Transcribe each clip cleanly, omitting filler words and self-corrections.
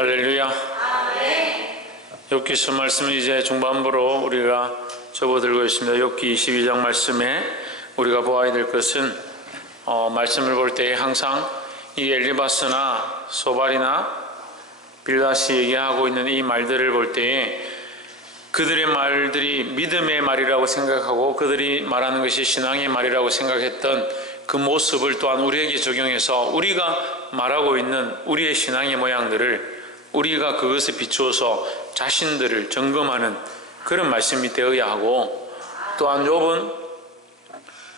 할렐루야. 욥기서 말씀은 이제 중반부로 우리가 접어들고 있습니다. 욥기 22장 말씀에 우리가 보아야 될 것은 말씀을 볼 때 항상 이 엘리바스나 소발이나 빌닷이 얘기하고 있는 이 말들을 볼 때에 그들의 말들이 믿음의 말이라고 생각하고 그들이 말하는 것이 신앙의 말이라고 생각했던 그 모습을 또한 우리에게 적용해서 우리가 말하고 있는 우리의 신앙의 모양들을 우리가 그것에 비추어서 자신들을 점검하는 그런 말씀이 되어야 하고, 또한 욥은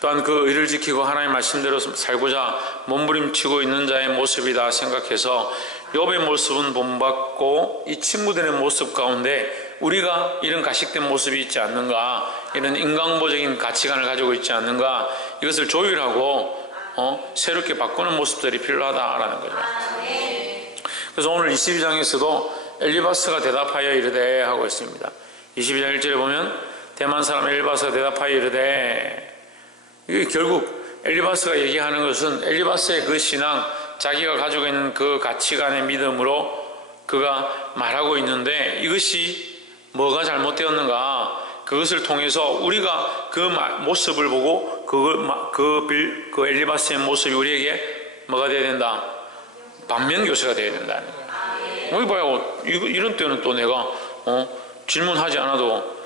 또한 그 의를 지키고 하나님의 말씀대로 살고자 몸부림치고 있는 자의 모습이다 생각해서 욥의 모습은 본받고 이 친구들의 모습 가운데 우리가 이런 가식된 모습이 있지 않는가, 이런 인간보적인 가치관을 가지고 있지 않는가, 이것을 조율하고 새롭게 바꾸는 모습들이 필요하다라는 거죠. 그래서 오늘 22장에서도 엘리바스가 대답하여 이르되 하고 있습니다. 22장 1절에 보면 대만 사람 엘리바스가 대답하여 이르되, 이게 결국 엘리바스가 얘기하는 것은 엘리바스의 그 신앙, 자기가 가지고 있는 그 가치관의 믿음으로 그가 말하고 있는데 이것이 뭐가 잘못되었는가, 그것을 통해서 우리가 그 모습을 보고 그 엘리바스의 모습이 우리에게 뭐가 되어야 된다? 반면교사가 되어야 된다는 거예요. 여기 봐요. 이런 때는 또 내가 질문하지 않아도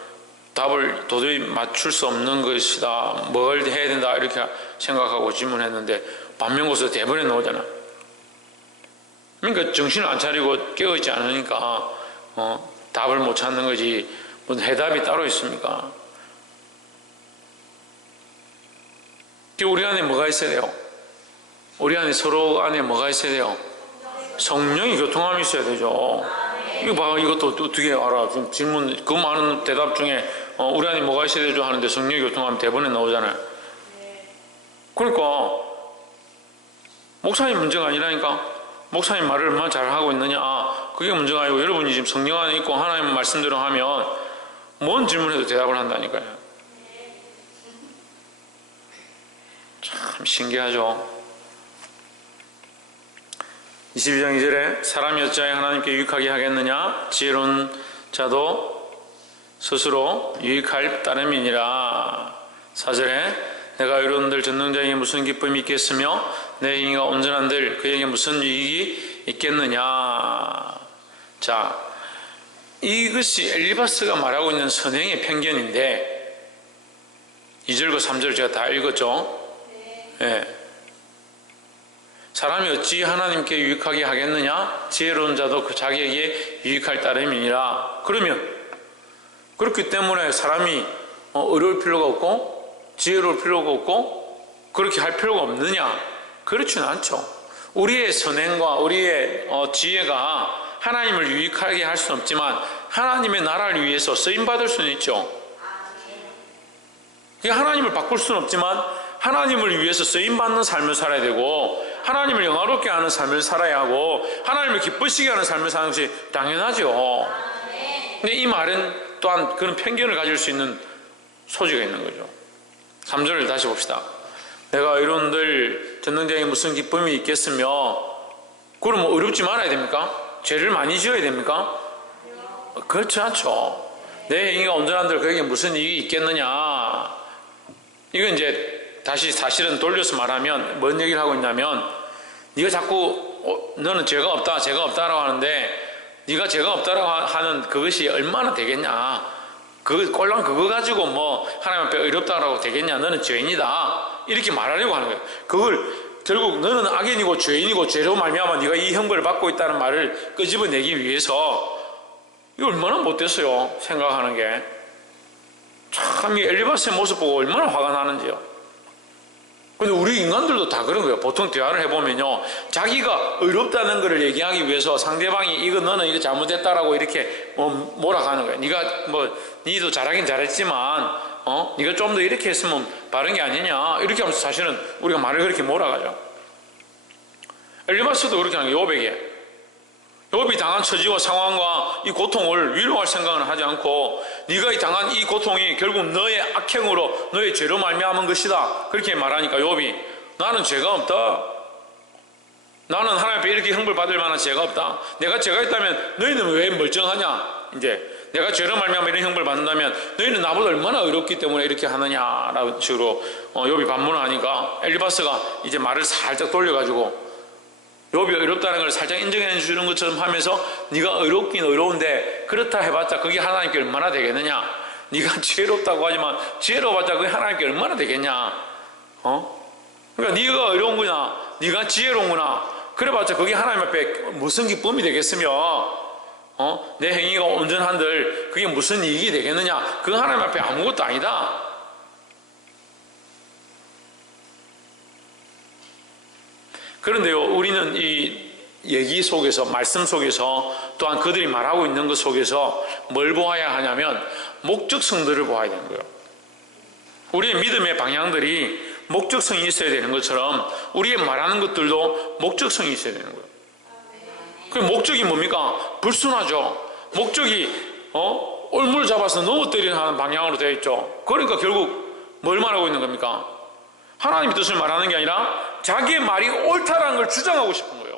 답을 도저히 맞출 수 없는 것이다, 뭘 해야 된다 이렇게 생각하고 질문했는데 반면교사 대본에 나오잖아. 그러니까 정신을 안 차리고 깨어있지 않으니까 답을 못 찾는 거지 무슨 해답이 따로 있습니까? 우리 안에 뭐가 있어야 돼요? 우리 안에 서로 안에 뭐가 있어야 돼요? 성령이 교통함이 있어야 되죠. 이거 봐, 이것도 어떻게 알아? 지금 질문, 그 많은 대답 중에 우리 안에 뭐가 있어야 되죠 하는데 성령이 교통함이 대본에 나오잖아요. 그러니까 목사님 문제가 아니라니까. 목사님 말을 얼마나 잘하고 있느냐, 그게 문제가 아니고 여러분이 지금 성령 안에 있고 하나님 말씀대로 하면 뭔 질문해도 대답을 한다니까요. 참 신기하죠. 22장 2절에 사람이 어찌하여 하나님께 유익하게 하겠느냐, 지혜로운 자도 스스로 유익할 따름이니라. 4절에 내가 의로운들 전능자에게 무슨 기쁨이 있겠으며 내 행위가 온전한들 그에게 무슨 유익이 있겠느냐. 자, 이것이 엘리바스가 말하고 있는 선행의 편견인데 2절과 3절 제가 다 읽었죠. 네. 사람이 어찌 하나님께 유익하게 하겠느냐, 지혜로운 자도 그 자기에게 유익할 따름이니라. 그러면 그렇기 때문에 사람이 어려울 필요가 없고 지혜로울 필요가 없고 그렇게 할 필요가 없느냐? 그렇지는 않죠. 우리의 선행과 우리의 지혜가 하나님을 유익하게 할 수는 없지만 하나님의 나라를 위해서 쓰임받을 수는 있죠. 하나님을 바꿀 수는 없지만 하나님을 위해서 쓰임받는 삶을 살아야 되고 하나님을 영화롭게 하는 삶을 살아야 하고 하나님을 기쁘시게 하는 삶을 사는 것이 당연하죠. 근데 이 말은 또한 그런 편견을 가질 수 있는 소지가 있는 거죠. 3절을 다시 봅시다. 내가 의로운들 전능자에게 무슨 기쁨이 있겠으며, 그러면 어렵지 말아야 됩니까? 죄를 많이 지어야 됩니까? 그렇지 않죠. 내 행위가 온전한들 그에게 무슨 이익이 있겠느냐. 이건 이제 다시 사실은 돌려서 말하면 뭔 얘기를 하고 있냐면, 네가 자꾸 너는 죄가 없다라고 하는데 네가 죄가 없다라고 하는 그것이 얼마나 되겠냐. 꼴랑 그거 가지고 뭐 하나님 앞에 의롭다라고 되겠냐, 너는 죄인이다 이렇게 말하려고 하는 거예요. 그걸 결국 너는 악인이고 죄인이고 죄로 말미암아 네가 이 형벌을 받고 있다는 말을 끄집어내기 위해서 이거 얼마나 못됐어요. 생각하는 게 참, 이 엘리바스의 모습 보고 얼마나 화가 나는지요. 근데 우리 인간들도 다 그런 거예요. 보통 대화를 해보면요, 자기가 의롭다는 것을 얘기하기 위해서 상대방이 이거 너는 이거 잘못했다라고 이렇게 몰아가는 거예요. 네가 니도 잘하긴 잘했지만 네가 좀 더 이렇게 했으면 바른 게 아니냐, 이렇게 하면서 사실은 우리가 말을 그렇게 몰아가죠. 엘리바스도 그렇게 하는 거예요. 욥에게 욥이 당한 처지와 상황과 이 고통을 위로할 생각은 하지 않고 네가 당한 이 고통이 결국 너의 악행으로 너의 죄로 말미암은 것이다 그렇게 말하니까 욥이 나는 죄가 없다, 나는 하나님 앞에 이렇게 형벌 받을 만한 죄가 없다. 내가 죄가 있다면 너희는 왜 멀쩡하냐? 이제 내가 죄로 말미암아 이런 형벌 받는다면 너희는 나보다 얼마나 의롭기 때문에 이렇게 하느냐라는 식으로 욥이 반문을 하니까 엘리바스가 이제 말을 살짝 돌려가지고 욥이 의롭다는 걸 살짝 인정해 주는 것처럼 하면서 네가 의롭긴 의로운데 그렇다 해봤자 그게 하나님께 얼마나 되겠느냐? 네가 지혜롭다고 하지만 지혜로워봤자 그게 하나님께 얼마나 되겠냐? 그러니까 네가 의로운 거냐? 네가 지혜로운 거나 그래봤자 그게 하나님 앞에 무슨 기쁨이 되겠으며 내 행위가 온전한들 그게 무슨 이익이 되겠느냐? 그거 하나님 앞에 아무것도 아니다. 그런데요, 우리는 이 얘기 속에서, 말씀 속에서, 또한 그들이 말하고 있는 것 속에서 뭘 보아야 하냐면 목적성들을 보아야 되는 거예요. 우리의 믿음의 방향들이 목적성이 있어야 되는 것처럼 우리의 말하는 것들도 목적성이 있어야 되는 거예요. 그 목적이 뭡니까? 불순하죠. 목적이 올무를 잡아서 넘어뜨리는 하는 방향으로 되어 있죠. 그러니까 결국 뭘 말하고 있는 겁니까? 하나님의 뜻을 말하는 게 아니라 자기의 말이 옳다라는 걸 주장하고 싶은 거예요.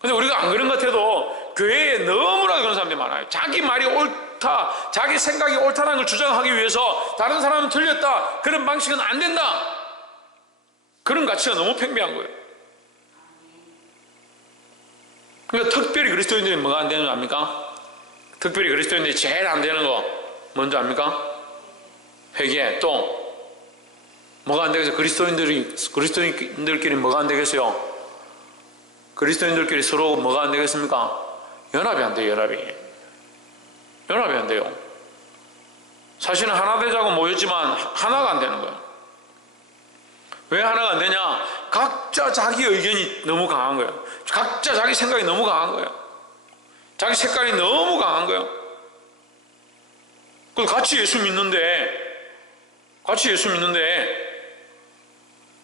근데 우리가 안 그런 것 같아도 교회에 너무나 그런 사람들이 많아요. 자기 말이 옳다, 자기 생각이 옳다라는 걸 주장하기 위해서 다른 사람은 틀렸다, 그런 방식은 안 된다, 그런 가치가 너무 팽배한 거예요. 그러니까 특별히 그리스도인들이 뭐가 안 되는 줄 압니까? 특별히 그리스도인들이 제일 안 되는 거 뭔지 압니까? 회개. 또 뭐가 안 되겠어요? 그리스도인들끼리 뭐가 안 되겠어요? 그리스도인들끼리 서로 뭐가 안 되겠습니까? 연합이 안 돼요. 연합이 안 돼요. 사실은 하나 되자고 모였지만 하나가 안 되는 거예요. 왜 하나가 안 되냐? 각자 자기 의견이 너무 강한 거예요. 각자 자기 생각이 너무 강한 거예요. 자기 색깔이 너무 강한 거예요. 그래서 같이 예수 믿는데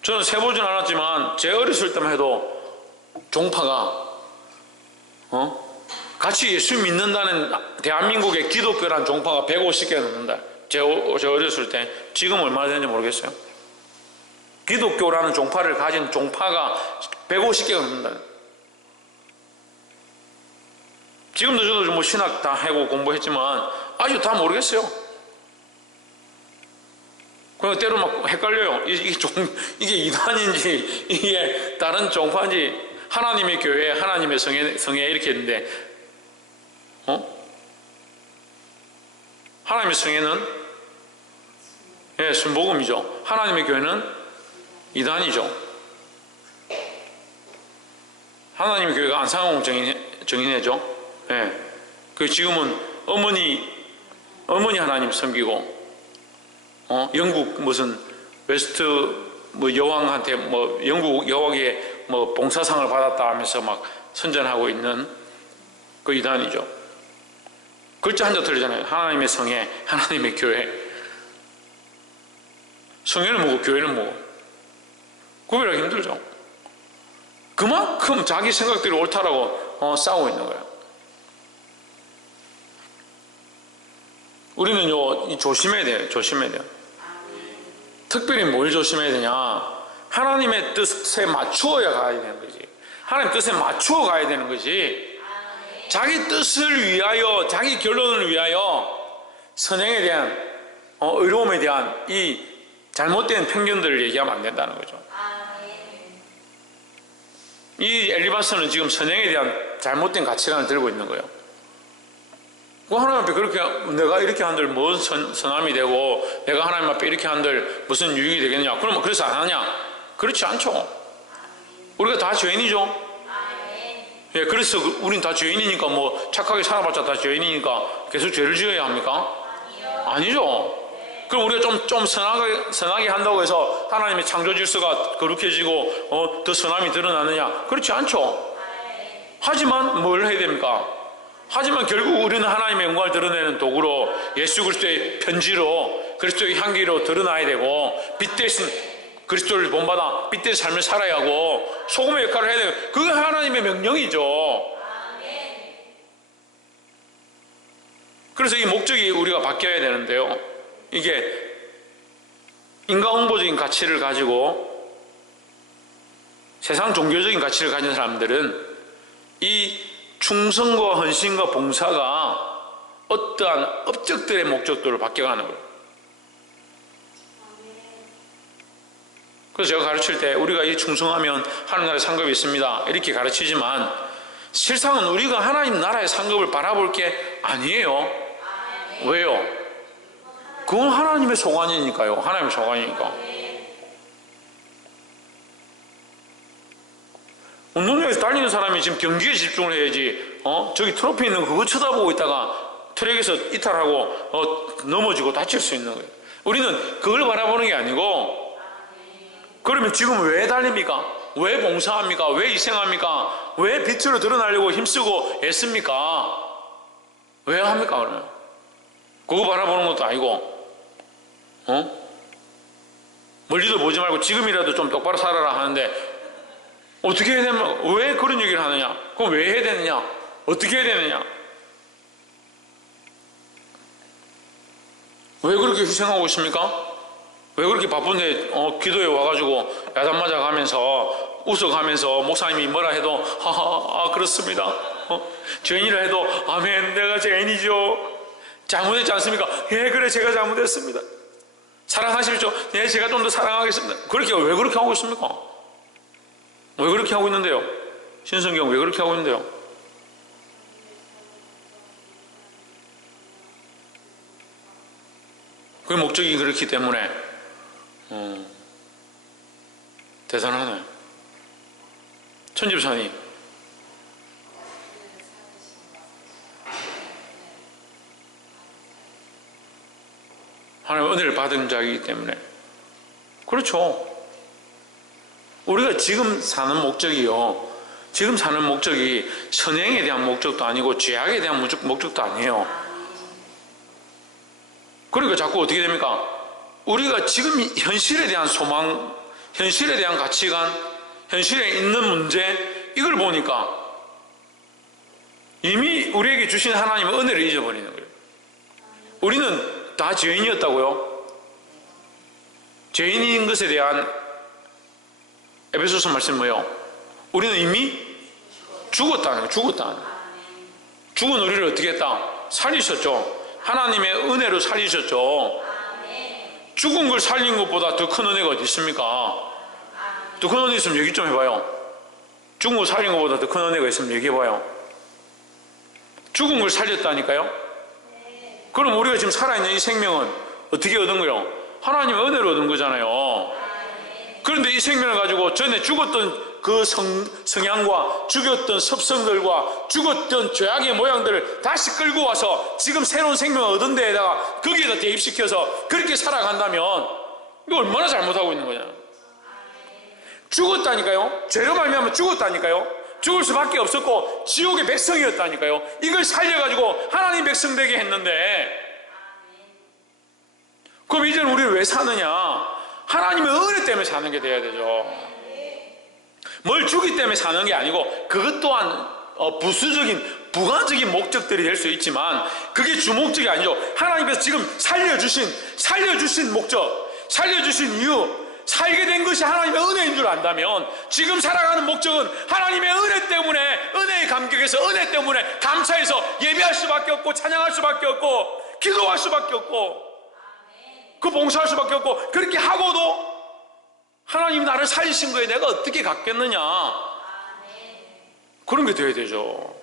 저는 세보진 않았지만 제 어렸을 때만 해도 종파가 같이 예수 믿는다는 대한민국의 기독교란 종파가 150개가 넘는다. 제 어렸을 때. 지금 얼마나 되는지 모르겠어요. 기독교라는 종파를 가진 종파가 150개가 넘는다. 지금도 저도 뭐 신학 다 하고 공부했지만 아직 다 모르겠어요. 그러니까 때로 막 헷갈려요. 이게 이단인지 이게 다른 종파인지. 하나님의 교회, 하나님의 성에 이렇게 했는데 하나님의 성에는 순복음이죠. 하나님의 교회는 이단이죠. 하나님의 교회가 안상홍 정인회죠. 그 지금은 어머니 하나님 섬기고 영국 무슨 웨스트 뭐 여왕한테 뭐 영국 여왕의 뭐 봉사상을 받았다 하면서 막 선전하고 있는 그 이단이죠. 글자 한자 틀리잖아요. 하나님의 성회, 하나님의 교회. 성회는 뭐고 교회는 뭐고 구별하기 힘들죠. 그만큼 자기 생각들이 옳다라고 싸우고 있는 거예요. 우리는요 조심해야 돼요. 특별히 뭘 조심해야 되냐? 하나님의 뜻에 맞추어야 가야 되는 거지. 하나님 뜻에 맞추어 가야 되는 거지. 자기 뜻을 위하여, 자기 결론을 위하여 선행에 대한 의로움에 대한 이 잘못된 편견들을 얘기하면 안 된다는 거죠. 이 엘리바스는 지금 선행에 대한 잘못된 가치관을 들고 있는 거예요. 하나님 앞에 그렇게 내가 이렇게 한들 무슨 선함이 되고 내가 하나님 앞에 이렇게 한들 무슨 유익이 되겠냐? 그러면 그래서 안 하냐? 그렇지 않죠. 우리가 다 죄인이죠. 예, 그래서 우린 다 죄인이니까 뭐 착하게 살아봤자 다 죄인이니까 계속 죄를 지어야 합니까? 아니죠. 그럼 우리가 좀 선하게 한다고 해서 하나님의 창조 질서가 거룩해지고 더 선함이 드러나느냐? 그렇지 않죠. 하지만 뭘 해야 됩니까? 하지만 결국 우리는 하나님의 영광을 드러내는 도구로 예수 그리스도의 편지로 그리스도의 향기로 드러나야 되고 빛 대신 그리스도를 본받아 빛 대신 삶을 살아야 하고 소금의 역할을 해야 되고 그게 하나님의 명령이죠. 그래서 이 목적이 우리가 바뀌어야 되는데요. 이게 인간응보적인 가치를 가지고 세상 종교적인 가치를 가진 사람들은 이 충성과 헌신과 봉사가 어떠한 업적들의 목적도를 바뀌어가는 거예요. 그래서 제가 가르칠 때 우리가 이 충성하면 하나님 나라의 상급이 있습니다 이렇게 가르치지만 실상은 우리가 하나님 나라의 상급을 바라볼 게 아니에요. 왜요? 그건 하나님의 소관이니까요. 하나님의 소관이니까. 운동장에서 달리는 사람이 지금 경기에 집중을 해야지 저기 트로피 있는 거 그거 쳐다보고 있다가 트랙에서 이탈하고 넘어지고 다칠 수 있는 거예요. 우리는 그걸 바라보는 게 아니고 그러면 지금 왜 달립니까? 왜 봉사합니까? 왜 희생합니까? 왜 빛으로 드러나려고 힘쓰고 애씁니까? 왜 합니까? 그러면 그거 바라보는 것도 아니고 멀리도 보지 말고 지금이라도 좀 똑바로 살아라 하는데 어떻게 해야 되면 왜 그런 얘기를 하느냐? 그럼 왜 해야 되느냐? 어떻게 해야 되느냐? 왜 그렇게 희생하고 있습니까? 왜 그렇게 바쁜데 기도에 와가지고 야단맞아 가면서 웃어가면서 목사님이 뭐라 해도 하하 그렇습니다. 죄인이라 해도 아멘 내가 죄인이죠. 잘못했지 않습니까? 예 그래 제가 잘못했습니다. 사랑하십시오. 네 제가 좀 더 사랑하겠습니다. 그렇게 왜 그렇게 하고 있습니까? 왜 그렇게 하고 있는데요? 신성경 왜 그렇게 하고 있는데요? 그 목적이 그렇기 때문에 대단하네. 천집사님 하나님의 은혜를 받은 자이기 때문에 그렇죠. 우리가 지금 사는 목적이요 지금 사는 목적이 선행에 대한 목적도 아니고 죄악에 대한 목적도 아니에요. 그러니까 자꾸 어떻게 됩니까? 우리가 지금 현실에 대한 소망, 현실에 대한 가치관, 현실에 있는 문제 이걸 보니까 이미 우리에게 주신 하나님의 은혜를 잊어버리는 거예요. 우리는 다 죄인이었다고요? 죄인인 것에 대한 에베소서 말씀 뭐예요? 우리는 이미 죽었다는 거예요. 죽었다는 거예요. 죽은 우리를 어떻게 했다? 살리셨죠. 하나님의 은혜로 살리셨죠. 죽은 걸 살린 것보다 더 큰 은혜가 어디 있습니까? 더 큰 은혜 있으면 얘기 좀 해봐요. 죽은 걸 살린 것보다 더 큰 은혜가 있으면 얘기해봐요. 죽은 걸 살렸다니까요? 그럼 우리가 지금 살아있는 이 생명은 어떻게 얻은 거예요? 하나님의 은혜로 얻은 거잖아요. 그런데 이 생명을 가지고 전에 죽었던 그 성향과 죽었던 습성들과 죽었던 죄악의 모양들을 다시 끌고 와서 지금 새로운 생명을 얻은 데에다가 거기에다 대입시켜서 그렇게 살아간다면 이거 얼마나 잘못하고 있는 거냐. 죽었다니까요. 죄로 말미암아 죽었다니까요. 죽을 수밖에 없었고 지옥의 백성이었다니까요. 이걸 살려가지고 하나님 백성 되게 했는데 그럼 이제는 우리는 왜 사느냐? 하나님의 은혜 때문에 사는 게 돼야 되죠. 뭘 주기 때문에 사는 게 아니고 그것 또한 부수적인 부가적인 목적들이 될 수 있지만 그게 주목적이 아니죠. 하나님께서 지금 살려주신 목적, 살려주신 이유, 살게 된 것이 하나님의 은혜인 줄 안다면 지금 살아가는 목적은 하나님의 은혜 때문에 은혜의 감격에서 은혜 때문에 감사해서 예배할 수밖에 없고 찬양할 수밖에 없고 기도할 수밖에 없고 그 봉사할 수밖에 없고 그렇게 하고도 하나님이 나를 살리신 거에 내가 어떻게 갖겠느냐 그런 게 돼야 되죠.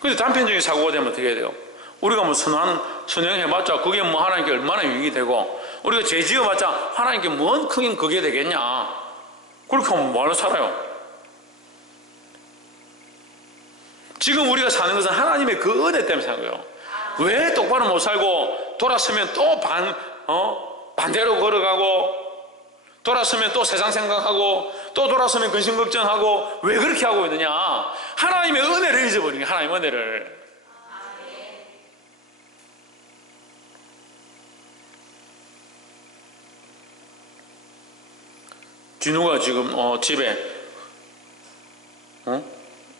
근데 단편적인 사고가 되면 어떻게 해야 돼요? 우리가 뭐 선행해봤자 그게 뭐 하나님께 얼마나 유익이 되고 우리가 죄 지어봤자 하나님께 뭔 크긴 그게 되겠냐. 그렇게 하면 뭐하러 살아요? 지금 우리가 사는 것은 하나님의 그 은혜 때문에 사는 거예요. 왜 똑바로 못 살고 돌아서면 또 반대로 걸어가고 돌아서면 또 세상 생각하고 또 돌아서면 근심 걱정하고 왜 그렇게 하고 있느냐? 하나님의 은혜를 잊어버리는 거예요. 하나님의 은혜를. 진우가 지금 집에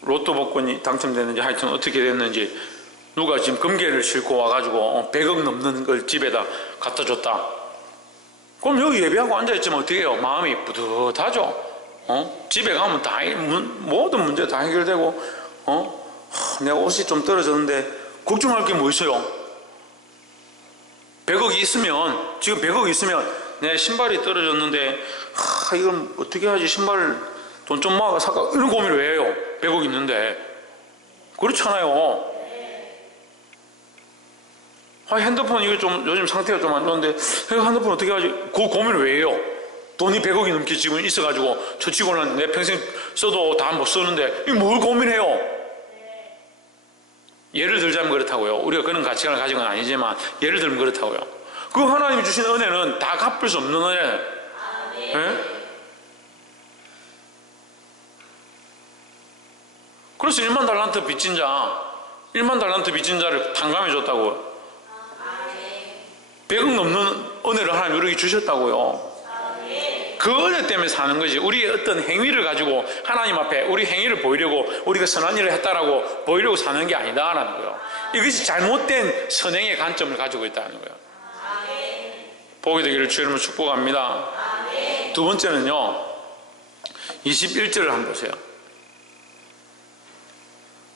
로또 복권이 당첨됐는지 하여튼 어떻게 됐는지 누가 지금 금괴를 싣고 와가지고 100억 넘는 걸 집에다 갖다 줬다. 그럼 여기 예배하고 앉아있지만 어떻게 해요? 마음이 뿌듯하죠. 집에 가면 다 모든 문제 다 해결되고 내가 옷이 좀 떨어졌는데 걱정할 게 뭐 있어요? 100억이 있으면, 지금 100억이 있으면 내 신발이 떨어졌는데 이건 어떻게 하지? 신발 돈 좀 모아가 살까? 이런 고민을 왜 해요? 100억 있는데. 그렇잖아요. 핸드폰 이거 좀 요즘 상태가 좀 안 좋은데 핸드폰 어떻게 하지? 그 고민을 왜 해요? 돈이 100억이 넘게 지금 있어가지고 저 치고는 내 평생 써도 다 못 쓰는데 이 뭘 고민해요? 예를 들자면 그렇다고요. 우리가 그런 가치관을 가진 건 아니지만 예를 들면 그렇다고요. 그 하나님이 주신 은혜는 다 갚을 수 없는 은혜. 네? 그래서 1만 달란트 빚진 자, 1만 달란트 빚진 자를 탕감해 줬다고. 100억 넘는 은혜를 하나님 우리에게 주셨다고요. 그 은혜 때문에 사는 거지. 우리의 어떤 행위를 가지고 하나님 앞에 우리 행위를 보이려고, 우리가 선한 일을 했다라고 보이려고 사는 게 아니다라는 거예요. 이것이 잘못된 선행의 관점을 가지고 있다는 거예요. 복이 되기를 주 이름으로 축복합니다. 두 번째는요, 21절을 한번 보세요.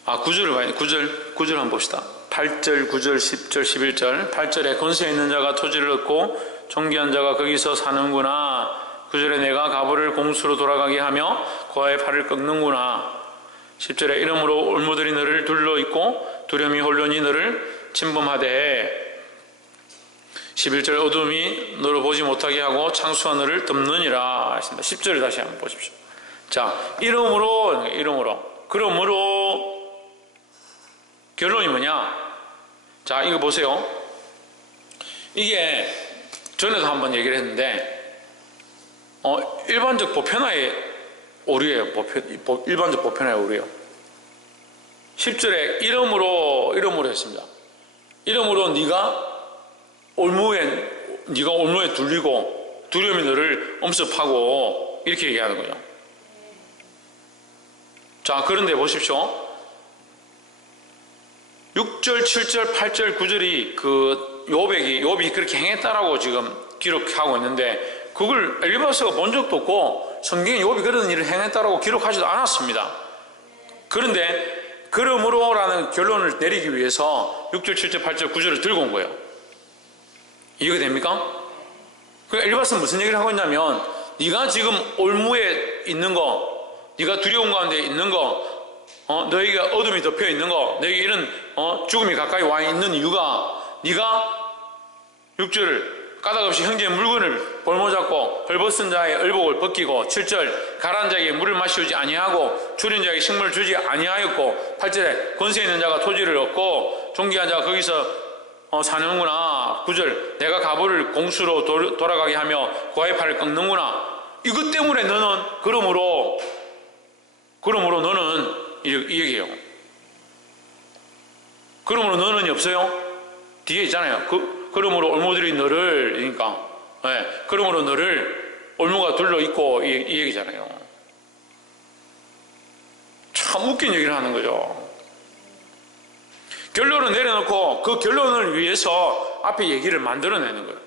9절을 봐요. 9절 한번 봅시다. 8절, 9절, 10절, 11절. 8절에 권세 있는 자가 토지를 얻고 존귀한 자가 거기서 사는구나. 9절에 내가 가부를 공수로 돌아가게 하며 고아의 팔을 꺾는구나. 10절에 이러므로 올무들이 너를 둘러있고 두려움이 혼돈이 너를 침범하되 11절에 어둠이 너를 보지 못하게 하고 창수가 너를 덮느니라 하십니다. 10절을 다시 한번 보십시오. 자, 그러므로 결론이 뭐냐? 자, 이거 보세요. 이게 전에도 한번 얘기를 했는데 일반적 보편화의 오류예요. 일반적 보편화의 오류예요. 10절에 이러므로 했습니다. 이러므로 네가 올무에 둘리고 두려움이 너를 엄습하고 이렇게 얘기하는 거예요. 자, 그런데 보십시오. 6절, 7절, 8절, 9절이 욥이 그렇게 행했다라고 지금 기록하고 있는데 그걸 엘리바스가 본 적도 없고 성경에 욥이 그런 일을 행했다라고 기록하지도 않았습니다. 그런데 그러므로라는 결론을 내리기 위해서 6절, 7절, 8절, 9절을 들고 온 거예요. 이해가 됩니까? 그러니까 엘리바스는 무슨 얘기를 하고 있냐면 네가 지금 올무에 있는 거, 네가 두려움 가운데 있는 거, 너에게 어둠이 덮여 있는 거, 너에게 이런 죽음이 가까이 와 있는 이유가 네가 6절을 까닭없이 형제의 물건을 볼모잡고 헐벗은 자의 의복을 벗기고 7절 가라앉은 자에게 물을 마시우지 아니하고 줄인 자에게 식물을 주지 아니하였고 8절에 권세 있는 자가 토지를 얻고 존귀한 자가 거기서 사는구나. 9절 내가 가부를 공수로 돌아가게 하며 고아의 팔을 꺾는구나. 이것 때문에 너는 그러므로 너는 이 얘기예요. 그러므로 너는이 없어요? 뒤에 있잖아요. 그러므로 올무들이 너를, 그러니까 그러므로 너를 올무가 둘러있고 이 얘기잖아요. 참 웃긴 얘기를 하는 거죠. 결론을 내려놓고 그 결론을 위해서 앞에 얘기를 만들어내는 거예요.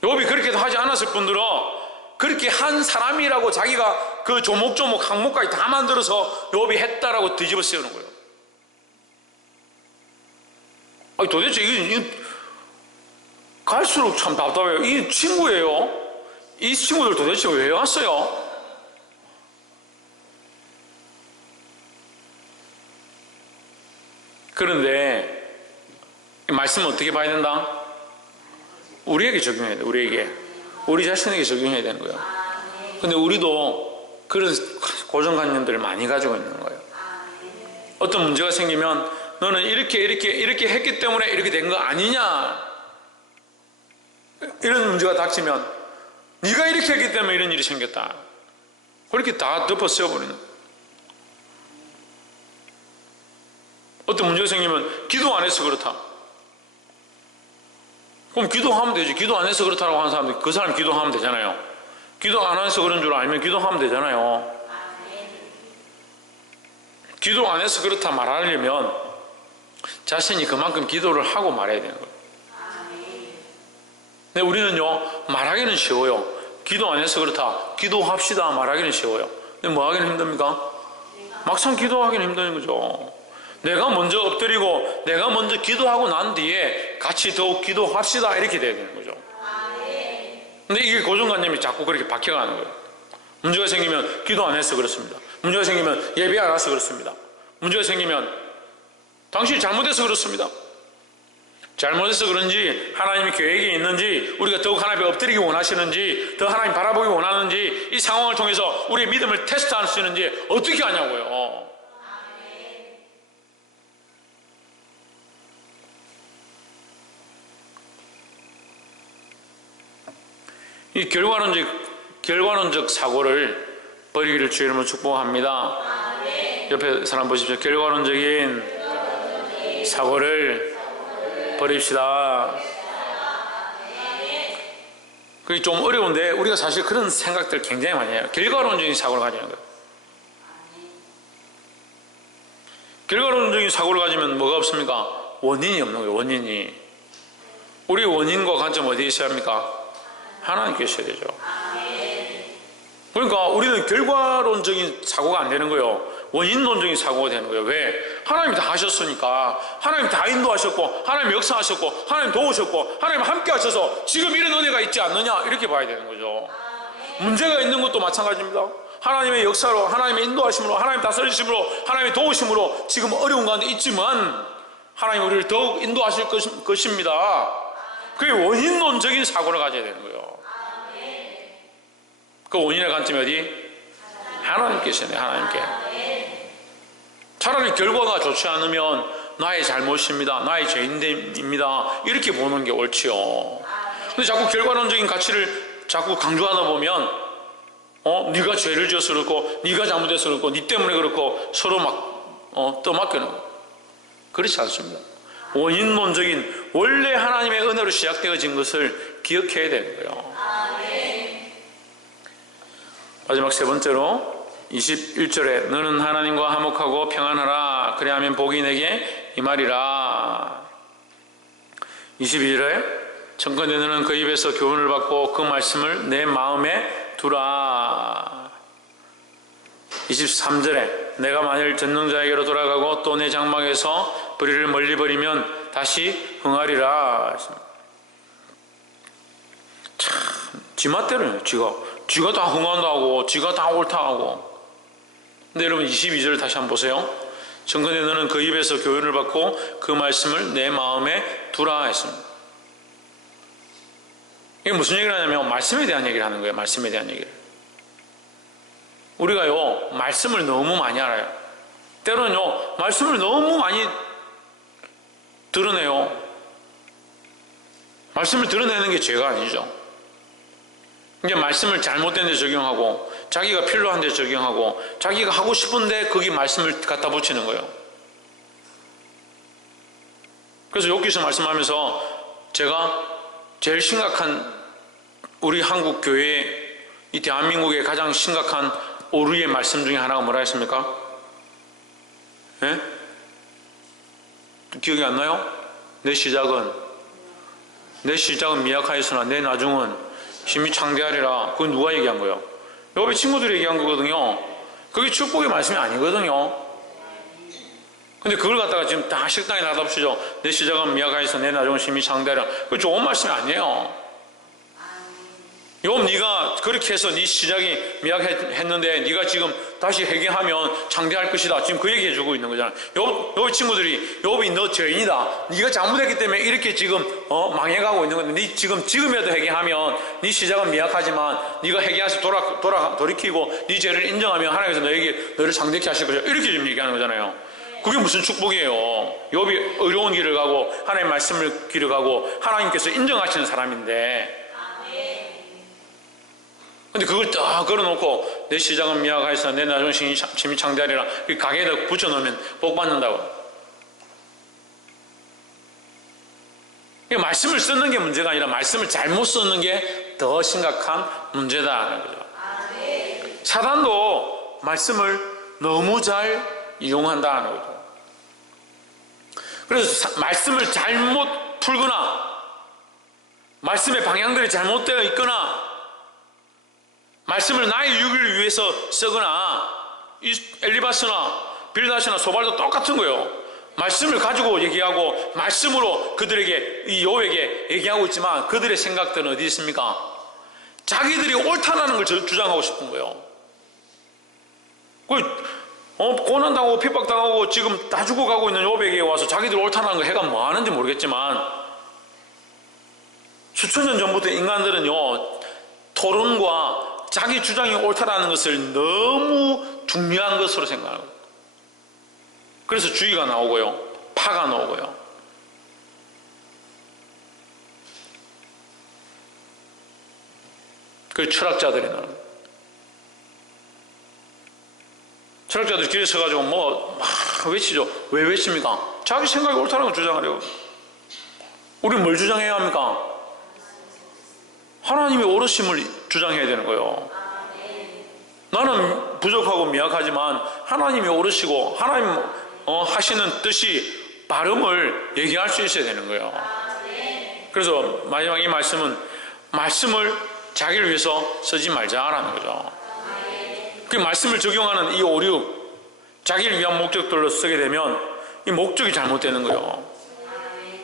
욥이 그렇게도 하지 않았을 뿐더러 그렇게 한 사람이라고 자기가 그 조목조목 항목까지 다 만들어서 욥이 했다라고 뒤집어 쓰는 거예요. 아니 도대체 이게 갈수록 참 답답해요. 이 친구예요. 이 친구들 도대체 왜 왔어요? 그런데 이 말씀은 어떻게 봐야 된다? 우리에게 적용해야 돼. 우리 자신에게 적용해야 되는 거예요. 근데 우리도 그런 고정관념들을 많이 가지고 있는 거예요. 어떤 문제가 생기면 너는 이렇게 했기 때문에 이렇게 된 거 아니냐, 이런 문제가 닥치면 네가 이렇게 했기 때문에 이런 일이 생겼다, 그렇게 다 덮어 쓰여버리는 거예요. 어떤 문제가 생기면 기도 안 해서 그렇다. 그럼 기도하면 되지. 기도 안 해서 그렇다고 하는 사람들, 그 사람이 기도하면 되잖아요. 기도 안 해서 그런 줄 알면 기도하면 되잖아요. 기도 안 해서 그렇다 말하려면 자신이 그만큼 기도를 하고 말해야 되는 거예요. 근데 우리는요, 말하기는 쉬워요. 기도 안 해서 그렇다. 기도합시다. 말하기는 쉬워요. 근데 뭐 하기는 힘듭니까? 막상 기도하기는 힘든 거죠. 내가 먼저 엎드리고 내가 먼저 기도하고 난 뒤에 같이 더욱 기도합시다. 이렇게 돼야 되는 거죠. 근데 이게 고정관념이 자꾸 그렇게 박혀가는 거예요. 문제가 생기면 기도 안 해서 그렇습니다. 문제가 생기면 예배 안 와서 그렇습니다. 문제가 생기면 당신이 잘못해서 그렇습니다. 잘못해서 그런지 하나님이 계획이 있는지 우리가 더욱 하나님 앞에 엎드리기 원하시는지 더 하나님 바라보기 원하는지 이 상황을 통해서 우리의 믿음을 테스트할 수 있는지 어떻게 하냐고요. 이 결과론적 사고를 버리기를 주의 이름으로 축복합니다. 옆에 사람 보십시오. 결과론적인 사고를 버립시다. 그게 좀 어려운데 우리가 사실 그런 생각들 굉장히 많이 해요. 결과론적인 사고를 가지는 거예요. 결과론적인 사고를 가지면 뭐가 없습니까? 원인이 없는 거예요. 원인이. 우리 원인과 관점 어디에 있어야 합니까? 하나님께 있어야 되죠. 그러니까 우리는 결과론적인 사고가 안 되는 거예요. 원인론적인 사고가 되는 거예요. 왜? 하나님이 다 하셨으니까. 하나님 다 인도하셨고 하나님 역사하셨고 하나님 도우셨고 하나님 함께 하셔서 지금 이런 은혜가 있지 않느냐 이렇게 봐야 되는 거죠. 문제가 있는 것도 마찬가지입니다. 하나님의 역사로 하나님의 인도하심으로 하나님 다스리심으로 하나님의 도우심으로 지금 어려운 가운데 있지만 하나님 우리를 더욱 인도하실 것입니다. 그게 원인론적인 사고를 가져야 되는 거예요. 그 원인의 관점이 어디? 하나님께 있어야 돼요. 하나님께. 차라리 결과가 좋지 않으면 나의 잘못입니다. 나의 죄인됨입니다. 이렇게 보는 게 옳지요. 근데 자꾸 결과론적인 가치를 자꾸 강조하다 보면 네가 죄를 지어서 그렇고 네가 잘못해서 그렇고 네 때문에 그렇고 서로 막 떠맡기는 그렇지 않습니다. 원인론적인 원래 하나님의 은혜로 시작되어진 것을 기억해야 되는 거예요. 마지막 세 번째로 21절에 너는 하나님과 화목하고 평안하라 그리하면 복이 내게 임하리라. 22절에 청컨대 너는 그 입에서 교훈을 받고 그 말씀을 내 마음에 두라. 23절에 내가 만일 전능자에게로 돌아가고 또 내 장막에서 불의를 멀리 버리면 다시 흥하리라. 참 지맛대로요. 지가 다 흥한다고 지가 다 옳다고. 근데 여러분 22절 다시 한번 보세요. 청컨대 너는 그 입에서 교훈을 받고 그 말씀을 내 마음에 두라 했습니다. 이게 무슨 얘기를 하냐면 말씀에 대한 얘기를 하는 거예요. 말씀에 대한 얘기를. 우리가요 말씀을 너무 많이 알아요. 때로는요 말씀을 너무 많이 드러내요. 말씀을 드러내는 게 죄가 아니죠. 이제 말씀을 잘못된 데 적용하고 자기가 필요한 데 적용하고 자기가 하고 싶은데 거기 말씀을 갖다 붙이는 거예요. 그래서 여기서 말씀하면서 제가 제일 심각한 우리 한국 교회 이 대한민국의 가장 심각한 오류의 말씀 중에 하나가 뭐라 했습니까? 예? 기억이 안 나요? 내 시작은 미약하였으나 내 나중은 힘이 창대하리라. 그건 누가 얘기한 거예요? 여기 친구들이 얘기한 거거든요. 그게 축복의 말씀이 아니거든요. 근데 그걸 갖다가 지금 다 식당에 놔다 붙이죠. 내 시작은 미약하여서 내 나중은 힘이 창대하리라. 그거 좋은 말씀이 아니에요. 욥 네가 그렇게 해서 네 시작이 미약했는데 네가 지금 다시 회개하면 창대할 것이다. 지금 그 얘기 해주고 있는 거잖아. 욥 친구들이 욥이 너 죄인이다. 네가 잘못했기 때문에 이렇게 지금 망해가고 있는 건데 네 지금이라도 회개하면 네 시작은 미약하지만 네가 회개해서 돌이키고 네 죄를 인정하면 하나님께서 너를 창대케 하실 것이다. 이렇게 지금 얘기하는 거잖아요. 그게 무슨 축복이에요. 욥이 어려운 길을 가고 하나님 말씀을 길을 가고 하나님께서 인정하시는 사람인데 근데 그걸 딱 걸어놓고 내 시작은 미약하여서 내 나중은 힘이 창대하리라 가게에다 붙여놓으면 복 받는다고. 말씀을 쓰는 게 문제가 아니라 말씀을 잘못 쓰는 게 더 심각한 문제다라는 거죠. 사단도 말씀을 너무 잘 이용한다는 거죠. 그래서 말씀을 잘못 풀거나 말씀의 방향들이 잘못되어 있거나 말씀을 나의 유익을 위해서 쓰거나, 이 엘리바스나 빌닷이나 소발도 똑같은 거예요. 말씀을 가지고 얘기하고 말씀으로 그들에게, 이 요에게 얘기하고 있지만 그들의 생각들은 어디 있습니까? 자기들이 옳다라는 걸 주장하고 싶은 거예요. 고난당하고 핍박당하고 지금 다 죽어가고 있는 요백에게 와서 자기들 옳다라는 걸 해가 뭐 하는지 모르겠지만, 수천 년 전부터 인간들은요, 토론과 자기 주장이 옳다라는 것을 너무 중요한 것으로 생각하는 거예요. 그래서 주의가 나오고요, 파가 나오고요. 그 철학자들이 나오는 거예요. 철학자들이 길에 서가지고 막 외치죠. 왜 외칩니까? 자기 생각이 옳다는 걸 주장하려고. 우리는 뭘 주장해야 합니까? 하나님의 옳으심을 주장해야 되는 거예요. 나는 부족하고 미약하지만 하나님이 옳으시고 하나님 하시는 뜻이 바름을 얘기할 수 있어야 되는 거예요. 그래서 마지막 이 말씀은 말씀을 자기를 위해서 쓰지 말자라는 거죠. 그 말씀을 적용하는 이 오류, 자기를 위한 목적들로 쓰게 되면 이 목적이 잘못되는 거예요.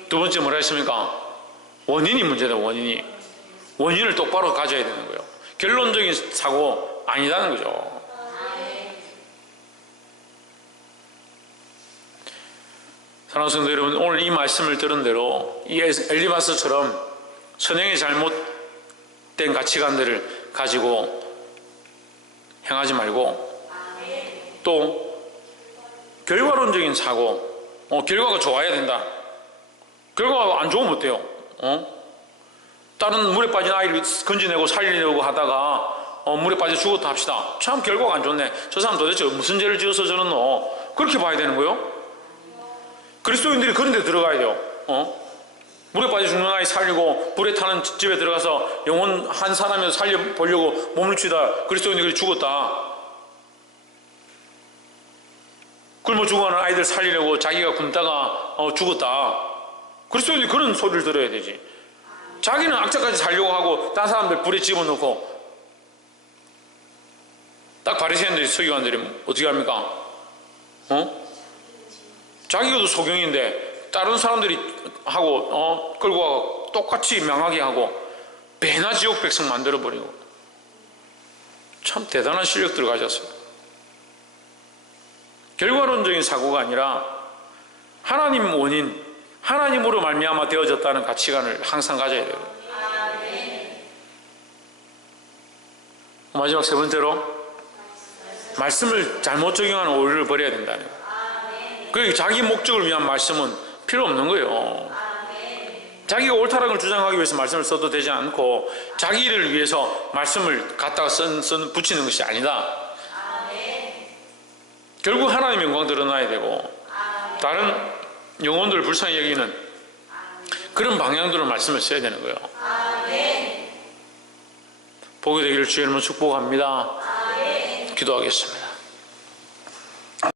두 번째 뭐라 했습니까? 원인이 문제다. 원인을 똑바로 가져야 되는 거예요. 결론적인 사고 아니다는 거죠. 사랑하는 성도 여러분, 오늘 이 말씀을 들은 대로 이 엘리바스처럼 선행이 잘못된 가치관들을 가지고 행하지 말고, 또 결과론적인 사고, 결과가 좋아야 된다. 결과가 안 좋으면 어때요? 다른 물에 빠진 아이를 건져내고 살리려고 하다가 물에 빠져 죽었다 합시다. 참 결과가 안 좋네. 저 사람 도대체 무슨 죄를 지어서 저러노? 그렇게 봐야 되는 거예요? 그리스도인들이 그런 데 들어가야 돼요. 물에 빠져 죽는 아이 살리고 불에 타는 집에 들어가서 영혼 한 사람이라도 살려보려고 몸을 치다 그리스도인들이 죽었다. 굶어 죽어가는 아이들 살리려고 자기가 굶다가 죽었다. 그리스도인들이 그런 소리를 들어야 되지. 자기는 악자까지 살려고 하고 다른 사람들 불에 집어넣고. 딱 바리새인들이, 서기관들이 어떻게 합니까? 자기도 소경인데 다른 사람들이 하고 끌고 가고 똑같이 명하게 하고 배나 지옥 백성 만들어버리고. 참 대단한 실력들을 가졌어요. 결과론적인 사고가 아니라 하나님 원인, 하나님으로 말미암아 되어졌다는 가치관을 항상 가져야 돼요. 마지막 세 번째로 말씀을 잘못 적용하는 오류를 버려야 된다는 거예요. 그리고 자기 목적을 위한 말씀은 필요 없는 거예요. 자기가 옳다라는 걸 주장하기 위해서 말씀을 써도 되지 않고 자기를 위해서 말씀을 갖다가 붙이는 것이 아니다. 결국 하나님의 영광 드러나야 되고 다른 영혼들을 불쌍히 여기는 그런 방향들로 말씀을 써야 되는 거예요. 보게 되기를 주의 이름으로 축복합니다. 기도하겠습니다.